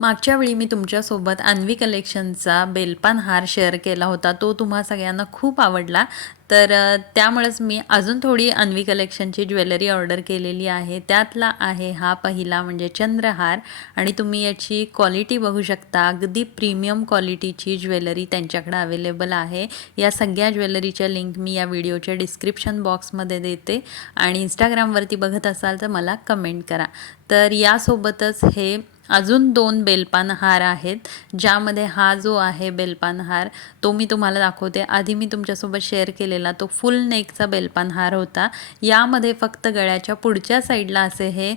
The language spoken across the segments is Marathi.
मागच्या वेळी मी तुमच्यासोबत अन्वी कलेक्शनचा बेलपान हार शेअर केला होता. तो तुम्हा सगळ्यांना खूप आवडला. तर त्यामुळेच मी अजून थोडी अन्वी कलेक्शनची ज्वेलरी ऑर्डर केलेली आहे. त्यातला आहे हा पहिला म्हणजे चंद्रहार आणि तुम्ही याची क्वालिटी बघू शकता. अगदी प्रीमियम क्वालिटीची ज्वेलरी त्यांच्याकडे अवेलेबल आहे. या सगळ्या ज्वेलरीच्या लिंक मी या व्हिडिओच्या डिस्क्रिप्शन बॉक्समध्ये देते आणि इंस्टाग्रामवरती बघत असाल तर मला कमेंट करा. तर यासोबतच हे अजून 2 बेलपान हार आहेत, ज्यामध्ये हा जो आहे बेलपान हार तो मी तुम्हाला दाखवते. आधी मी तुमच्यासोबत शेअर केलेला तो फुल नेकचा बेलपान हार होता. यामध्ये फक्त गळ्याच्या पुढच्या साईडला असे हे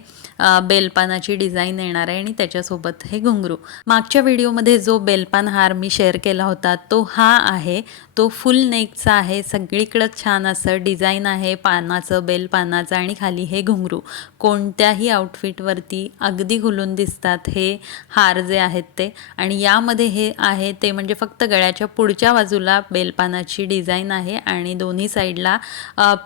बेलपानाची डिझाईन येणार आहे आणि त्याच्यासोबत हे घुंगरू. मागच्या व्हिडिओमध्ये जो बेलपान हार मी शेअर केला होता तो हा आहे. तो फुल नेकचा आहे. सगळीकडं छान असं डिझाईन आहे पानाचं, बेलपानाचं आणि खाली हे घुंगरू. कोणत्याही आउटफिटवरती अगदी खुलून दिसतात हे हार जे आहेत ते. आणि यामध्ये हे आहे ते म्हणजे फक्त गळ्याच्या पुढच्या बाजूला बेलपानाची डिझाईन आहे आणि दोन्ही साईडला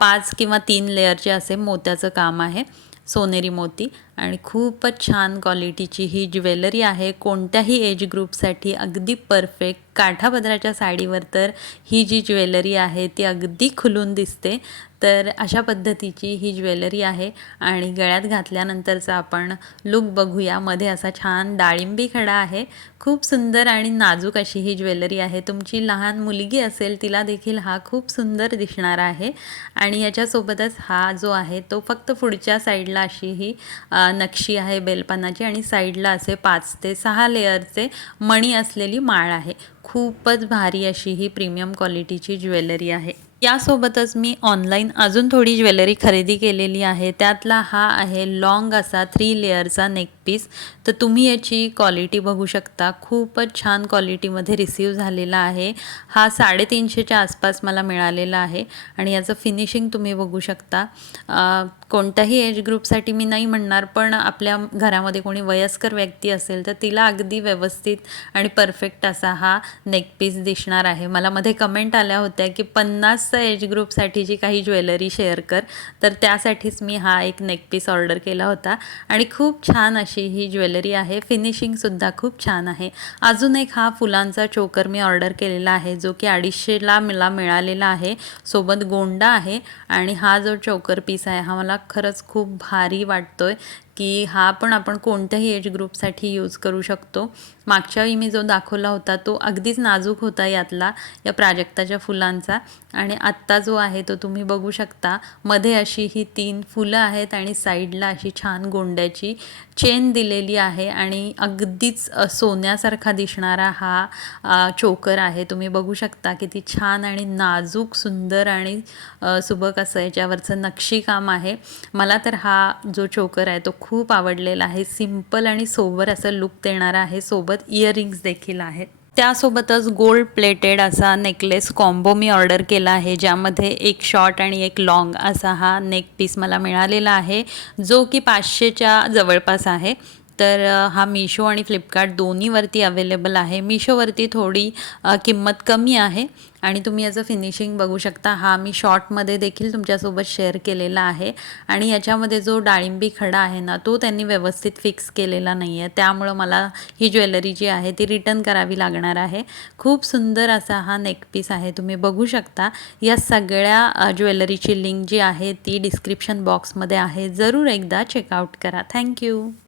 5 किंवा 3 लेअरचे असे मोत्याचं काम आहे, सोनेरी मोती. आणि खूपच छान क्वालिटीची ही ज्वेलरी आहे. कोणत्याही एज ग्रुपसाठी अगदी परफेक्ट. काठापदराच्या साडीवर तर ही जी ज्वेलरी आहे ती अगदी खुलून दिसते. तर अशा पद्धतीची ही ज्वेलरी आहे आणि गळ्यात घातल्यानंतरचा आपण लुक बघूया. मध्ये असा छान डाळिंबी खडा आहे. खूप सुंदर आणि नाजूक अशी ही ज्वेलरी आहे. तुमची लहान मुलगी असेल तिला देखील हा खूप सुंदर दिसणार आहे. आणि याच्यासोबतच हा जो आहे तो फक्त पुढच्या साईडला अशी ही नक्षी आहे बेलपानाची आणि साईडला असे 5 ते 6 लेअरचे मणी असलेली माळ आहे. खूपच भारी अशी ही प्रीमियम क्वालिटीची ज्वेलरी आहे. यासोबतच मी ऑनलाईन अजून थोडी ज्वेलरी खरेदी केलेली आहे. त्यातला हा आहे लॉंग असा 3 लेअरचा नेक पीस. तर तुम्ही याची क्वालिटी बघू शकता. खूपच छान क्वालिटीमध्ये रिसीव झालेला आहे. हा 350च्या आसपास मला मिळालेला आहे आणि याचं फिनिशिंग तुम्ही बघू शकता. कोणत्याही एज ग्रुपसाठी मी नाही म्हणणार, पण आपल्या घरामध्ये कोणी वयस्कर व्यक्ती असेल तर तिला अगदी व्यवस्थित आणि परफेक्ट असा हा नेक पीस दिसणार आहे. मला मध्ये कमेंट आल्या होत्या की 50चा एज ग्रुपसाठीची काही ज्वेलरी शेअर कर, तर त्यासाठीच मी हा एक नेक पीस ऑर्डर केला होता आणि खूप छान अशी ही ज्वेलरी आहे. फिनिशिंगसुद्धा खूप छान आहे. अजून एक हा फुलांचा चोकर मी ऑर्डर केलेला आहे, जो की 250ला मला मिळालेला आहे. सोबत गोंडा आहे आणि हा जो चोकर पीस आहे हा मला खरंच खूप भारी वाटतोय की हा पण आपण कोणत्याही एज ग्रुपसाठी यूज करू शकतो. मागच्या वेळी मी जो दाखवला होता तो अगदीच नाजूक होता या प्राजक्ताच्या फुलांचा आणि आत्ता जो आहे तो तुम्ही बघू शकता. मध्ये अशी ही 3 फुलं आहेत आणि साईडला अशी छान गोंड्याची चेन दिलेली आहे आणि अगदीच सोन्यासारखा दिसणारा हा चोकर आहे. तुम्ही बघू शकता किती छान आणि नाजूक, सुंदर आणि सुबक असं याच्यावरचं नक्षीकाम आहे. मला तर हा जो चोकर आहे तो खूप आवडलेला आहे. सिंपल आणि सोबर असं लुक देणारा आहे. सोबत इयरिंग्स देखील आहेत. त्यासोबतच गोल्ड प्लेटेड असा नेकलेस कॉम्बो मी ऑर्डर केला आहे, ज्यामध्ये एक शॉर्ट आणि एक लॉंग असा हा नेक पीस मला मिळालेला आहे, जो की 500च्या जवळपास आहे. तर हा मिशो आणि फ्लिपकार्ट दोन्हीवरती अवेलेबल आहे. मिशोवरती थोडी किंमत कमी आहे आणि तुम्ही याचं फिनिशिंग बघू शकता. हा मी शॉर्टमध्ये देखील तुमच्यासोबत शेअर केलेला आहे आणि याच्यामध्ये जो डाळिंबी खडा आहे ना तो त्यांनी व्यवस्थित फिक्स केलेला नाही आहे. त्यामुळं मला ही ज्वेलरी जी आहे ती रिटर्न करावी लागणार आहे. खूप सुंदर असा हा नेक पीस आहे, तुम्ही बघू शकता. या सगळ्या ज्वेलरीची लिंक जी आहे ती डिस्क्रिप्शन बॉक्समध्ये आहे. जरूर एकदा चेकआउट करा. थँक्यू.